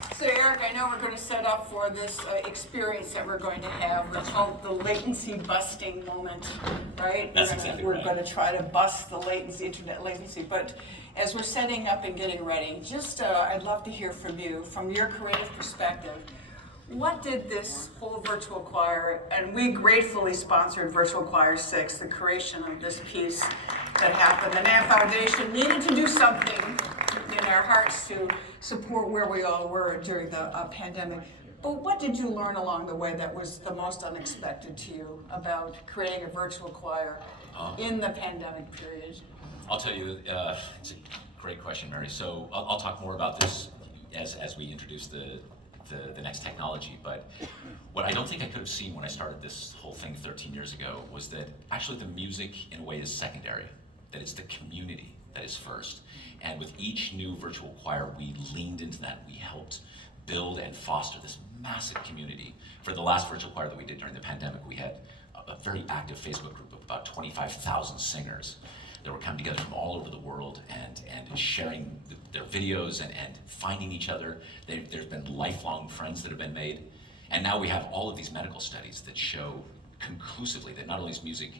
So Eric, I know we're going to set up for this experience that we're going to have. It's called the latency busting moment, right? That's exactly We're right. going to try to bust the latency, internet latency. But as we're setting up and getting ready, just I'd love to hear from you, from your creative perspective. What did this whole virtual choir, and we gratefully sponsored Virtual Choir 6, the creation of this piece that happened. The NAMM Foundation needed to do something in our hearts to support where we all were during the pandemic. But what did you learn along the way that was the most unexpected to you about creating a virtual choir in the pandemic period? I'll tell you, it's a great question, Mary. So I'll talk more about this as we introduce the next technology. But what I don't think I could have seen when I started this whole thing 13 years ago was that actually the music in a way is secondary, that it's the community that is first. And with each new virtual choir, we leaned into that. We helped build and foster this massive community. For the last virtual choir that we did during the pandemic, we had a very active Facebook group of about 25,000 singers that were coming together from all over the world and sharing their videos and finding each other. There's been lifelong friends that have been made. And now we have all of these medical studies that show conclusively that not only is music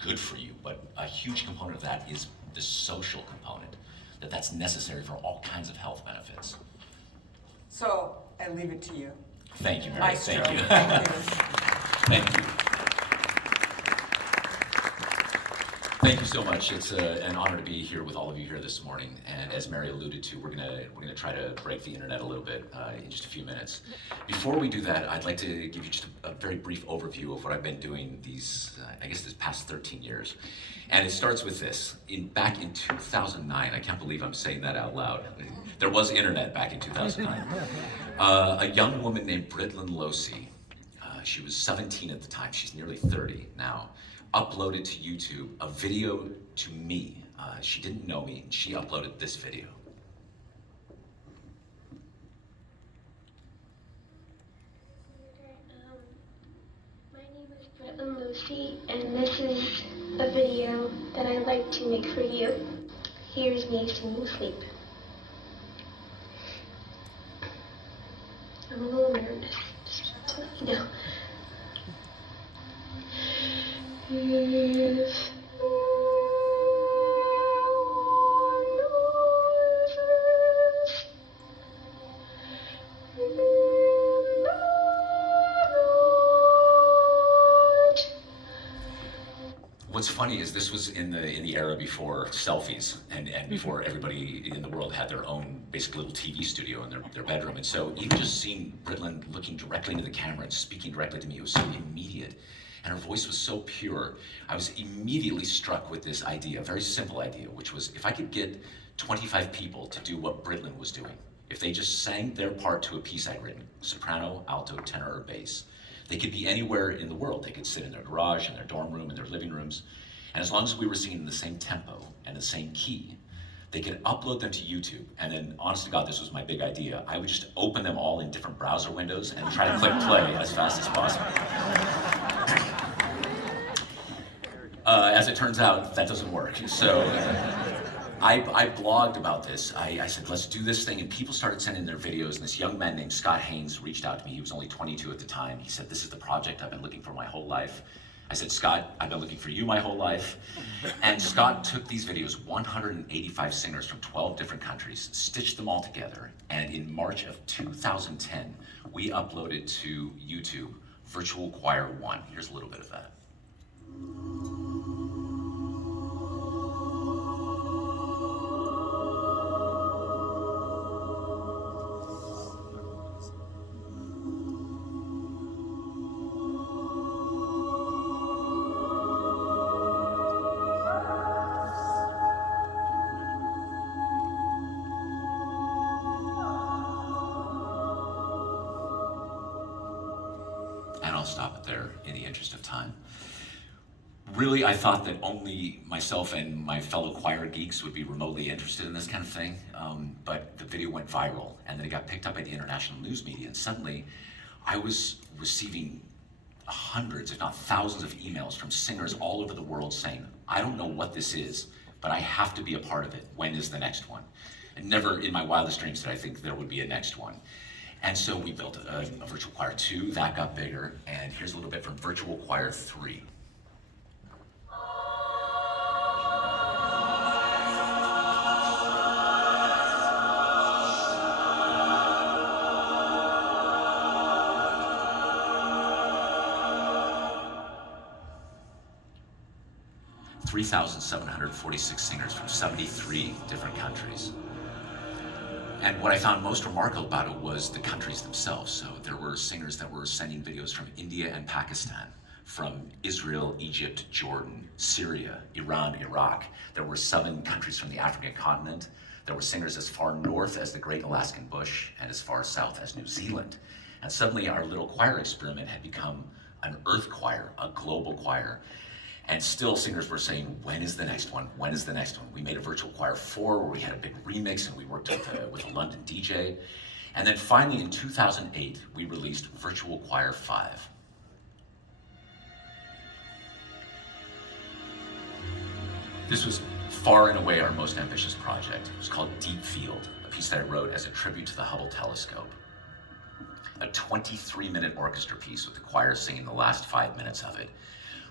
good for you, but a huge component of that is the social component, that's necessary for all kinds of health benefits. So I leave it to you. Thank you, Mary. Maestro. Thank you. Thank you. Thank you. Thank you so much. It's an honor to be here with all of you here this morning. And as Mary alluded to, we're gonna try to break the internet a little bit in just a few minutes. Before we do that, I'd like to give you just a very brief overview of what I've been doing these past 13 years. And it starts with this. Back in 2009, I can't believe I'm saying that out loud. There was internet back in 2009. A young woman named Bridlin Losey, she was 17 at the time, she's nearly 30 now, uploaded to YouTube a video to me. She didn't know me, and she uploaded this video. My name is Bridlin Lucy, and this is a video that I like to make for you. Here's me singing Sleep. I'm a little nervous, just to let you know. If What's funny is this was in the era before selfies and before everybody in the world had their own basic little TV studio in their bedroom. And so even just seeing Bridlin looking directly into the camera and speaking directly to me, it was so immediate. And her voice was so pure. I was immediately struck with this idea, a very simple idea, which was if I could get 25 people to do what Bridlin was doing, if they just sang their part to a piece I'd written, soprano, alto, tenor, or bass, they could be anywhere in the world. They could sit in their garage, in their dorm room, in their living rooms. And as long as we were singing in the same tempo and the same key, they could upload them to YouTube. And then, honest to God, this was my big idea. I would just open them all in different browser windows and try to click play as fast as possible. As it turns out, that doesn't work. So I blogged about this. I said, let's do this thing. And people started sending their videos. And this young man named Scott Haynes reached out to me. He was only 22 at the time. He said, this is the project I've been looking for my whole life. I said, Scott, I've been looking for you my whole life. And Scott took these videos, 185 singers from 12 different countries, stitched them all together. And in March of 2010, we uploaded to YouTube Virtual Choir 1. Here's a little bit of that. And I'll stop it there in the interest of time. Really, I thought that only myself and my fellow choir geeks would be remotely interested in this kind of thing, but the video went viral, and then it got picked up by the international news media, and suddenly I was receiving hundreds, if not thousands of emails from singers all over the world saying, I don't know what this is, but I have to be a part of it. When is the next one? And never in my wildest dreams did I think there would be a next one. And so we built a virtual choir 2, that got bigger, and here's a little bit from virtual choir 3. (3,746 singers from 73 different countries. And what I found most remarkable about it was the countries themselves. So there were singers that were sending videos from India and Pakistan, from Israel, Egypt, Jordan, Syria, Iran, Iraq. There were 7 countries from the African continent. There were singers as far north as the Great Alaskan Bush and as far south as New Zealand. And suddenly our little choir experiment had become an earth choir, a global choir. And still singers were saying, when is the next one? When is the next one? We made a virtual choir 4 where we had a big remix and we worked with a London DJ. And then finally in 2008, we released virtual choir 5. This was far and away our most ambitious project. It was called Deep Field, a piece that I wrote as a tribute to the Hubble telescope. A 23-minute orchestra piece with the choir singing the last 5 minutes of it.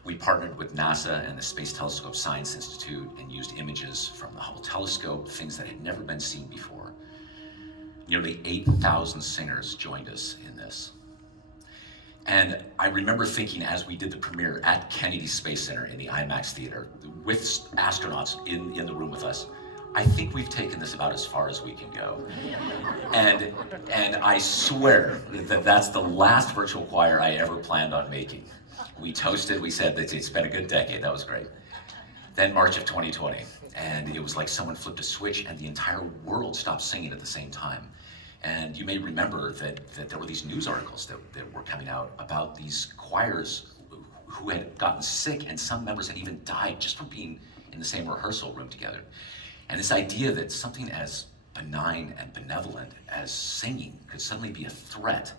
We partnered with NASA and the Space Telescope Science Institute and used images from the Hubble telescope, things that had never been seen before. Nearly 8,000 singers joined us in this. And I remember thinking as we did the premiere at Kennedy Space Center in the IMAX theater, with astronauts in the room with us, I think we've taken this about as far as we can go. And I swear that that's the last virtual choir I ever planned on making. We toasted, we said that it's been a good decade, that was great. Then March of 2020, and it was like someone flipped a switch and the entire world stopped singing at the same time. And you may remember that there were these news articles that were coming out about these choirs who had gotten sick, and some members had even died just from being in the same rehearsal room together. And this idea that something as benign and benevolent as singing could suddenly be a threat,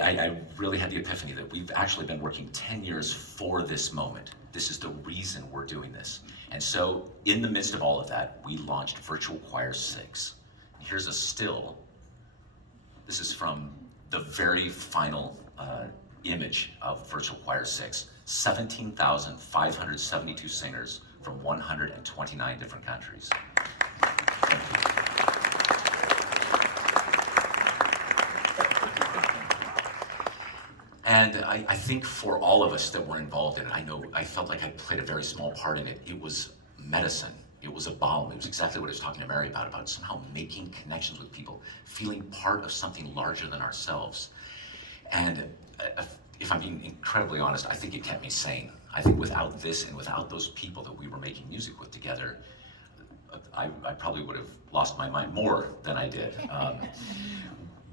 I really had the epiphany that we've actually been working 10 years for this moment. This is the reason we're doing this. And so in the midst of all of that, we launched Virtual Choir 6. Here's a still. This is from the very final image of Virtual Choir 6. 17,572 singers from 129 different countries. And I think for all of us that were involved in it, I felt like I played a very small part in it. It was medicine. It was a balm. It was exactly what I was talking to Mary about somehow making connections with people, feeling part of something larger than ourselves. And if I'm being incredibly honest, I think it kept me sane. I think without this and without those people that we were making music with together, I probably would have lost my mind more than I did.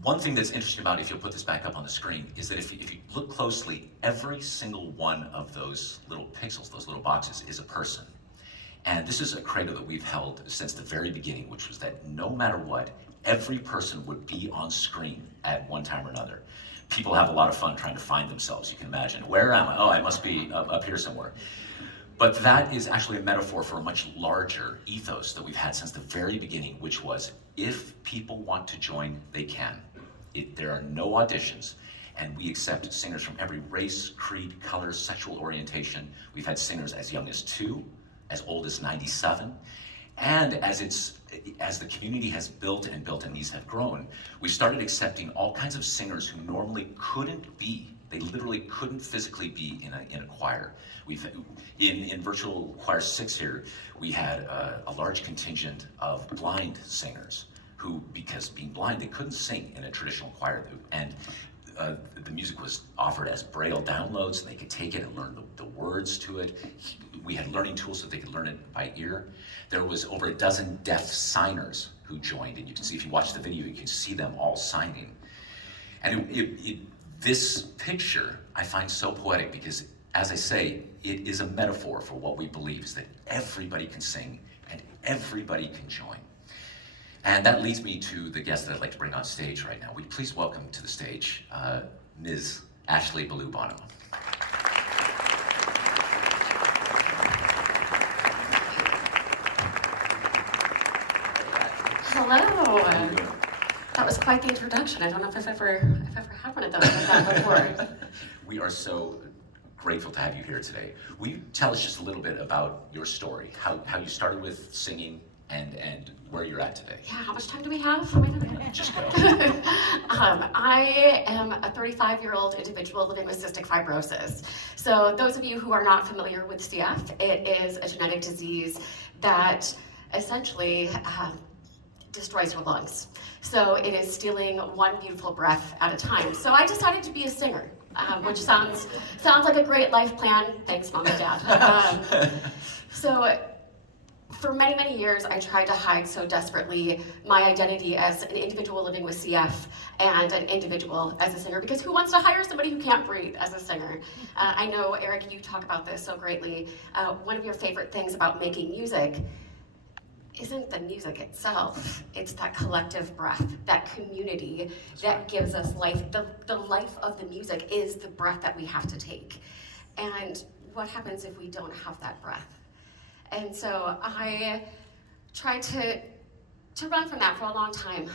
One thing that's interesting about it, if you'll put this back up on the screen, is that if you look closely, every single one of those little pixels, those little boxes, is a person. And this is a credo that we've held since the very beginning, which was that no matter what, every person would be on screen at one time or another. People have a lot of fun trying to find themselves, you can imagine. Where am I? Oh, I must be up here somewhere. But that is actually a metaphor for a much larger ethos that we've had since the very beginning, which was, if people want to join, they can. There are no auditions, and we accept singers from every race, creed, color, sexual orientation. We've had singers as young as 2, as old as 97, and as the community has built and these have grown, we started accepting all kinds of singers who normally couldn't be. They literally couldn't physically be in a choir. In Virtual Choir 6 here, we had a large contingent of blind singers who, because being blind, they couldn't sing in a traditional choir. And the music was offered as Braille downloads, and they could take it and learn the words to it. We had learning tools so they could learn it by ear. There was over a dozen deaf signers who joined, and you can see, if you watch the video, you can see them all signing. And this picture I find so poetic because, as I say, it is a metaphor for what we believe, is that everybody can sing and everybody can join. And that leads me to the guest that I'd like to bring on stage right now. Will you please welcome to the stage Ms. Ashley Ballou Bonham. Hello. That was quite the introduction. I don't know if I've ever had one of those like that before. We are so grateful to have you here today. Will you tell us just a little bit about your story, how you started with singing and where you're at today? Yeah, how much time do we have? Just go. I am a 35-year-old individual living with cystic fibrosis. So those of you who are not familiar with CF, it is a genetic disease that essentially destroys your lungs. So it is stealing one beautiful breath at a time. So I decided to be a singer, which sounds like a great life plan. Thanks, Mom and Dad. So for many, many years, I tried to hide so desperately my identity as an individual living with CF and an individual as a singer, because who wants to hire somebody who can't breathe as a singer? I know, Eric, you talk about this so greatly. One of your favorite things about making music isn't the music itself, it's that collective breath, that community that gives us life. The life of the music is the breath that we have to take. And what happens if we don't have that breath? And so I tried to run from that for a long time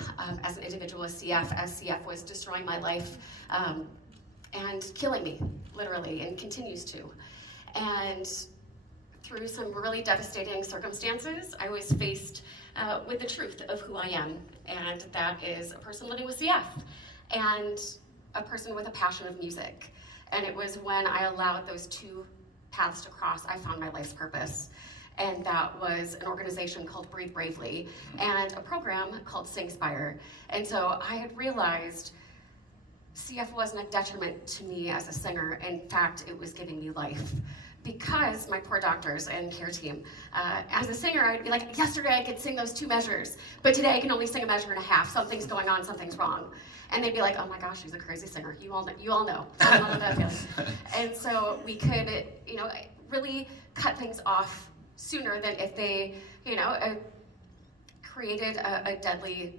as an individual with CF, as CF was destroying my life and killing me, literally, and continues to. And through some really devastating circumstances, I was faced with the truth of who I am, and that is a person living with CF and a person with a passion of music. And it was when I allowed those two paths to cross, I found my life's purpose. And that was an organization called Breathe Bravely and a program called Singspire. And so I had realized CF wasn't a detriment to me as a singer. In fact, it was giving me life. Because my poor doctors and care team, as a singer, I'd be like, yesterday I could sing those 2 measures, but today I can only sing a measure and a half. Something's going on, something's wrong. And they'd be like, oh my gosh, she's a crazy singer. You all know. I know that feeling. And so we could, really cut things off sooner than if they, created a deadly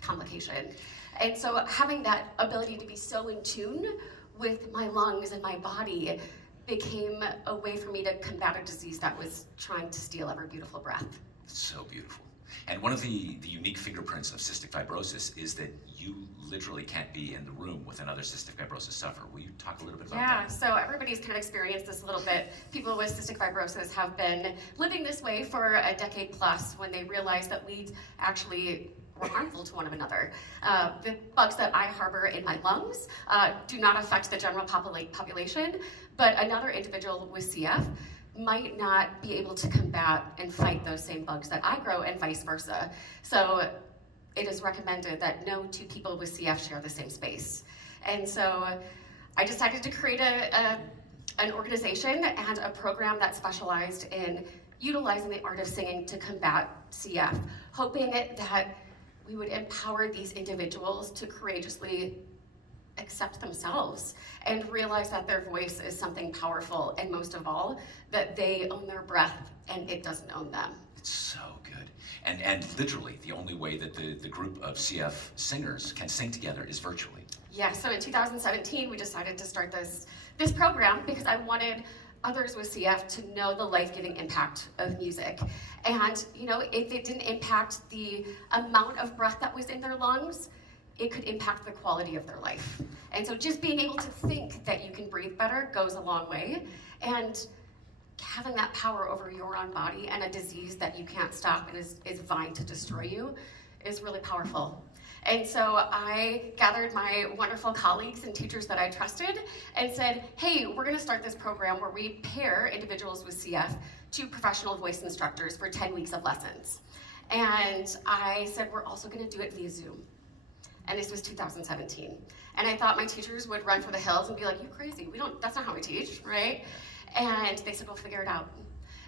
complication. And so having that ability to be so in tune with my lungs and my body became a way for me to combat a disease that was trying to steal every beautiful breath. So beautiful. And one of the unique fingerprints of cystic fibrosis is that you literally can't be in the room with another cystic fibrosis sufferer. Will you talk a little bit about that? Yeah, so everybody's kind of experienced this a little bit. People with cystic fibrosis have been living this way for a decade plus when they realize that weeds actually were harmful to one another. The bugs that I harbor in my lungs do not affect the general population, but another individual with CF might not be able to combat and fight those same bugs that I grow and vice versa. So it is recommended that no 2 people with CF share the same space. And so I decided to create an organization and a program that specialized in utilizing the art of singing to combat CF, hoping that we would empower these individuals to courageously accept themselves and realize that their voice is something powerful, and most of all, that they own their breath and it doesn't own them. It's so good. And literally, the only way that the group of CF singers can sing together is virtually. Yeah, so in 2017, we decided to start this program because I wanted others with CF to know the life-giving impact of music. And, if it didn't impact the amount of breath that was in their lungs, it could impact the quality of their life. And so just being able to think that you can breathe better goes a long way. And having that power over your own body and a disease that you can't stop and is vying to destroy you is really powerful. And so I gathered my wonderful colleagues and teachers that I trusted and said, hey, we're gonna start this program where we pair individuals with CF to professional voice instructors for 10 weeks of lessons. And I said, we're also gonna do it via Zoom. And this was 2017. And I thought my teachers would run for the hills and be like, you crazy, that's not how we teach, right? And they said, we'll figure it out.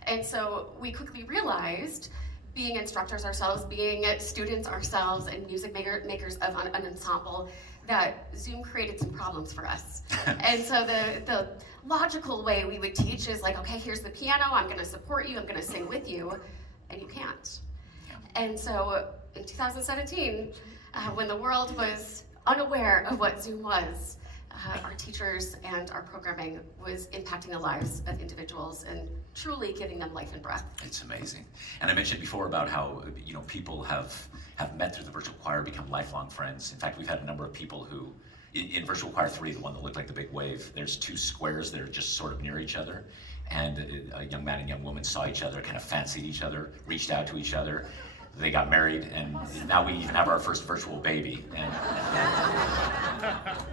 And so we quickly realized, being instructors ourselves, being students ourselves, and music makers of an ensemble, that Zoom created some problems for us. And so the logical way we would teach is like, okay, here's the piano, I'm gonna support you, I'm gonna sing with you, and you can't. And so in 2017, when the world was unaware of what Zoom was, our teachers and our programming was impacting the lives of individuals and truly giving them life and breath. It's amazing. And I mentioned before about how, people have met through the virtual choir, become lifelong friends. In fact, we've had a number of people who, in virtual choir 3, the one that looked like the big wave, there's 2 squares that are just sort of near each other. And a young man and young woman saw each other, kind of fancied each other, reached out to each other. They got married, and now we even have our first virtual baby.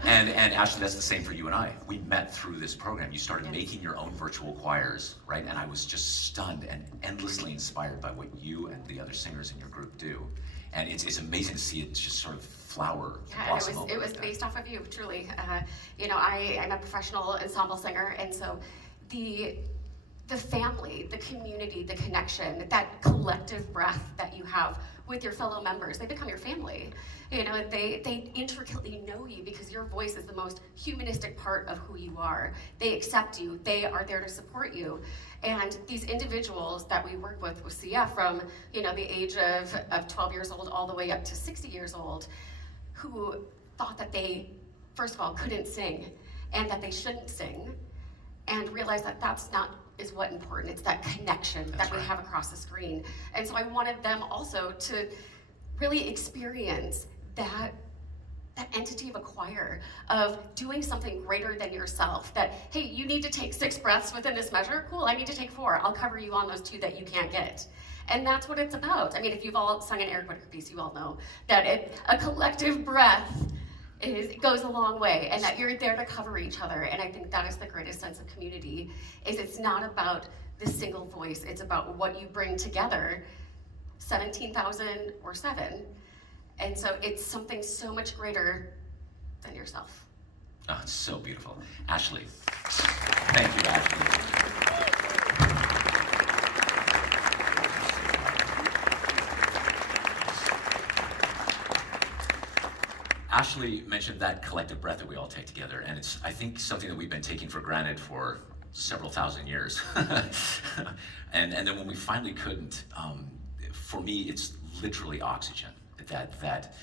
And Ashley, that's the same for you and I. We met through this program. You started making your own virtual choirs, right? And I was just stunned and endlessly inspired by what you and the other singers in your group do. And it's amazing to see it just sort of flower, blossom. It was based off of you, truly. I'm a professional ensemble singer, and so the family, the community, the connection, that collective breath that you have with your fellow members, they become your family. They intricately know you because your voice is the most humanistic part of who you are. They accept you, they are there to support you. And these individuals that we work with CF from, the age of 12 years old all the way up to 60 years old, who thought that they, first of all, couldn't sing and that they shouldn't sing, and realized that that's not is what important. It's that connection that we have across the screen. And so I wanted them also to really experience that entity of a choir, of doing something greater than yourself. That, hey, you need to take 6 breaths within this measure. Cool, I need to take 4. I'll cover you on those 2 that you can't get. And that's what it's about. I mean, if you've all sung an Eric Whitacre piece, you all know that a collective breath goes a long way, and that you're there to cover each other. And I think that is the greatest sense of community, is it's not about the single voice, it's about what you bring together, 17,000 or 7. And so it's something so much greater than yourself. Oh, it's so beautiful. Ashley. Thank you, Ashley. Ashley mentioned that collective breath that we all take together, and it's, I think, something that we've been taking for granted for several thousand years. and then when we finally couldn't, for me, it's literally oxygen. That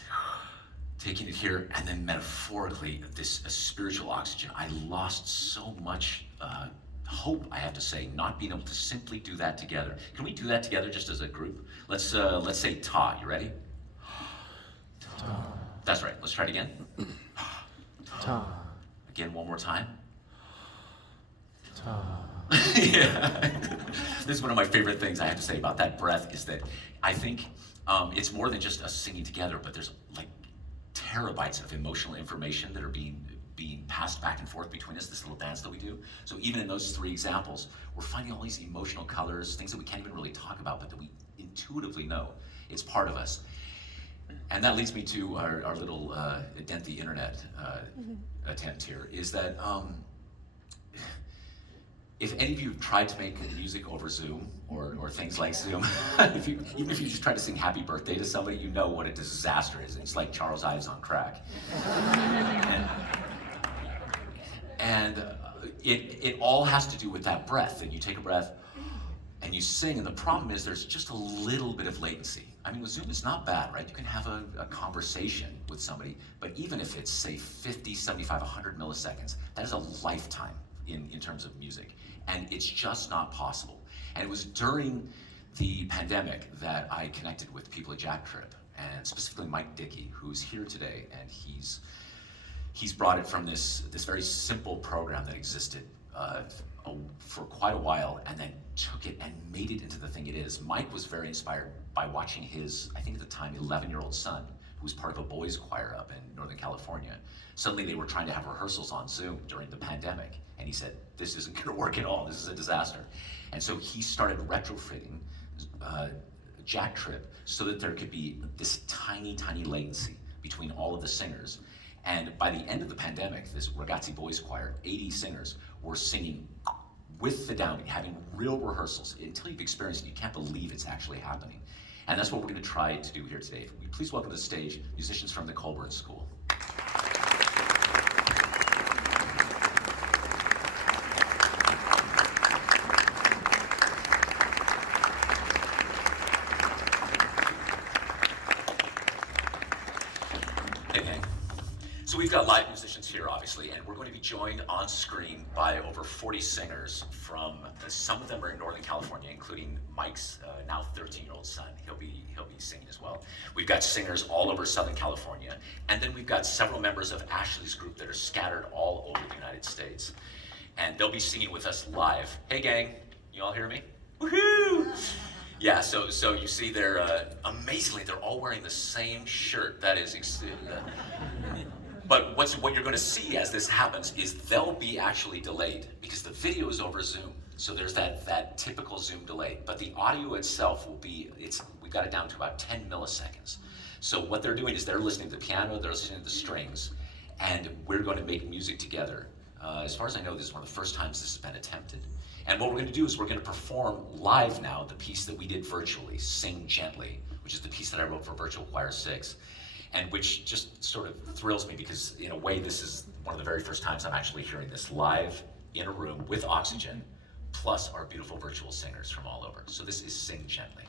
taking it here, and then metaphorically, this spiritual oxygen. I lost so much hope, I have to say, not being able to simply do that together. Can we do that together just as a group? Let's say ta. You ready? Ta. That's right. Let's try it again. Ta. Again, one more time. Ta. Yeah. This is one of my favorite things I have to say about that breath, is that I think it's more than just us singing together, but there's like terabytes of emotional information that are being passed back and forth between us, this little dance that we do. So even in those 3 examples, we're finding all these emotional colors, things that we can't even really talk about, but that we intuitively know. It's part of us. And that leads me to our little Dent the Internet attempt here, is that if any of you have tried to make music over Zoom or things like Zoom, even if you just try to sing happy birthday to somebody, you know what a disaster it is. It's like Charles Ives on crack. And it all has to do with that breath. And you take a breath and you sing, and the problem is there's just a little bit of latency. I mean, with Zoom, it's not bad, right? You can have a conversation with somebody, but even if it's, say, 50, 75, 100 milliseconds, that is a lifetime in terms of music. And it's just not possible. And it was during the pandemic that I connected with people at Jack Trip, and specifically Mike Dickey, who's here today, and he's brought it from this very simple program that existed for quite a while, and then took it and made it into the thing it is. Mike was very inspired by watching his, I think at the time, 11-year-old son, who was part of a boys' choir up in Northern California. Suddenly they were trying to have rehearsals on Zoom during the pandemic, and he said, this isn't gonna work at all, this is a disaster. And so he started retrofitting Jack Trip so that there could be this tiny, tiny latency between all of the singers. And by the end of the pandemic, this Ragazzi Boys Choir, 80 singers, were singing with the downbeat, having real rehearsals. Until you've experienced it, you can't believe it's actually happening. And that's what we're going to try to do here today. Will you please welcome to the stage musicians from the Colburn School. So we've got live musicians here, obviously, and we're going to be joined on screen by over 40 singers from, some of them are in Northern California, including Mike's now 13-year-old son. He'll be singing as well. We've got singers all over Southern California, and then we've got several members of Ashley's group that are scattered all over the United States. And they'll be singing with us live. Hey gang, you all hear me? Woohoo! Yeah, so you see they're, amazingly, they're all wearing the same shirt. That is, but what you're going to see as this happens is they'll be actually delayed because the video is over Zoom. So there's that typical Zoom delay, but the audio itself will be, we got it down to about 10 milliseconds. So what they're doing is they're listening to the piano, they're listening to the strings, and we're going to make music together. As far as I know, this is one of the first times this has been attempted. And what we're going to do is we're going to perform live now the piece that we did virtually, Sing Gently, which is the piece that I wrote for Virtual Choir 6. And which just sort of thrills me because in a way this is one of the very first times I'm actually hearing this live in a room with oxygen, plus our beautiful virtual singers from all over. So this is Sing Gently.